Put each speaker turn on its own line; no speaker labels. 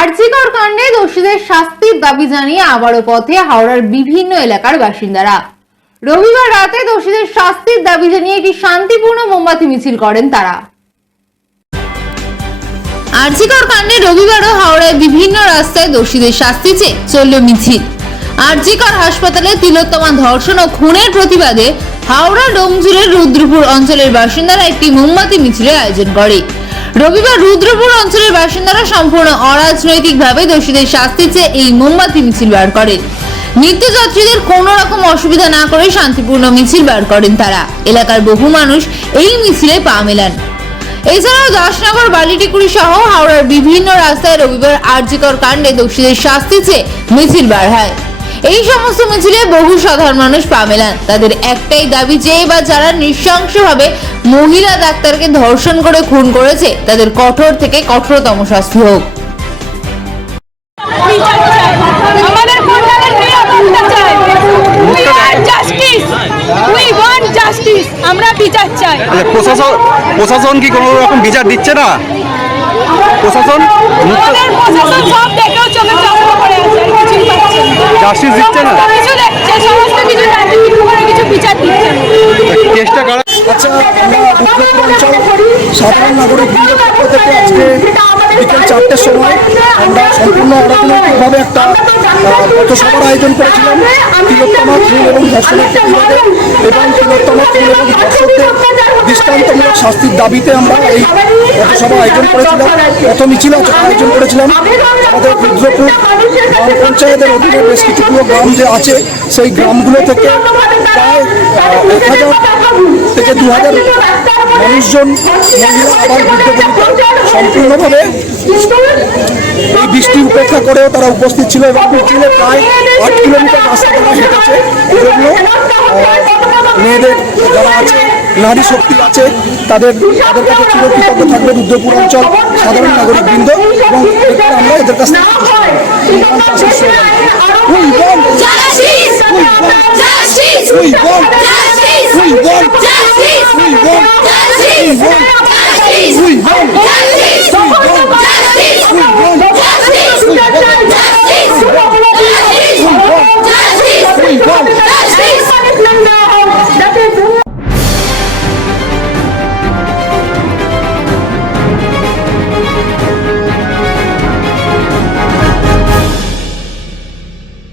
আরজিকর কাণ্ডে দোষীদের শাস্তির দাবি জানিয়ে আবারও পথে হাওড়ার বিভিন্ন এলাকার বাসিন্দারা। রবিবার রাতে দোষীদের শাস্তির দাবি জানিয়ে একটি শান্তিপূর্ণ মোমবাতি মিছিল করেন তারা। আরজিকর কাণ্ডে রবিবারও হাওড়ায় বিভিন্ন রাস্তায় দোষীদের শাস্তি চেয়ে চলল মিছিল। আরজিকর হাসপাতালে তিলোত্তমা ধর্ষণ ও খুনের প্রতিবাদে হাওড়া ডোমজুরের রুদ্রপুর অঞ্চলের বাসিন্দারা একটি মোমবাতি মিছিলের আয়োজন করে। রবিবার রুদ্রপুর অঞ্চলের বাসিন্দারা সম্পূর্ণ অরাজনৈতিকভাবে দোষীদের শাস্তি চেয়ে এই মোমবাতি মিছিল বার করেন। নিত্যযাত্রীদের কোনো রকম অসুবিধা না করে শান্তিপূর্ণ মিছিল বার করেন তারা। এলাকার বহু মানুষ এই মিছিলে পা মেলান। এছাড়াও দাসনগর, বালিটিকুড়ি সহ হাওড়ার বিভিন্ন রাস্তায় রবিবার আর্যিকর কাণ্ডে দোষীদের শাস্তি চেয়ে মিছিল বার হয়। এই সমস্ত মিছিলে বহু সাধারণ মানুষ পা মেলান। তাদের একটাই দাবি যে বা যারা নৃশংসভাবে মহিলা ডাক্তারকে ধর্ষণ করে খুন করেছে তাদের কঠোর থেকে কঠোরতম শাস্তি হোক।
আমরা বিচার চাই।
প্রশাসন প্রশাসন কি কোনো রকম বিচার দিচ্ছে না? প্রশাসন
প্রশাসন সব দেখেও চলে চক্র করে আছে আর কিছুই
জাস্টিস দিচ্ছে না?
সমস্ত কিছু দেখছে সমস্ত কিছু কিছু বিচার দিচ্ছে
চেষ্টা করা
আচ্ছা আমরা দুর্গাপুর অঞ্চল সাধারণ নাগরিক বৃন্দের পক্ষ থেকে আজকে বিকেল চারটের সময় আমরা সম্পূর্ণ অরাজনৈতিকভাবে একটা পথসভার আয়োজন করেছিলাম। তিলোত্তমা খুন এবং ধর্ষণের প্রতিবাদে এবং তিলোত্তমা খুন এবং ধর্ষকদের দৃষ্টান্তমূলক শাস্তির দাবিতে আমরা এই পথসভা আয়োজন করেছিলাম। পথ মিছিল আয়োজন করেছিলাম। আমাদের রুদ্রপুর গ্রাম পঞ্চায়েতের অধীনে বেশ কিছুগুলো গ্রাম যে আছে, সেই গ্রামগুলো থেকে প্রায় এক হাজার থেকে দু হাজার মানুষজন মহিলা আবার বৃদ্ধ সম্পূর্ণভাবে এই বৃষ্টি উপেক্ষা করেও তারা উপস্থিত ছিল এবং মিছিলে প্রায় আট কিলোমিটার রাস্তা তারা হেঁটেছে। এজন্য মেয়েদের যারা আছে নারী শক্তি আছে তাদের তাদের কাছে চির কৃতজ্ঞ থাকবেন উদ্যপুর অঞ্চল সাধারণ নাগরিকবৃন্দ এবং আমরা এদের কাছ থেকে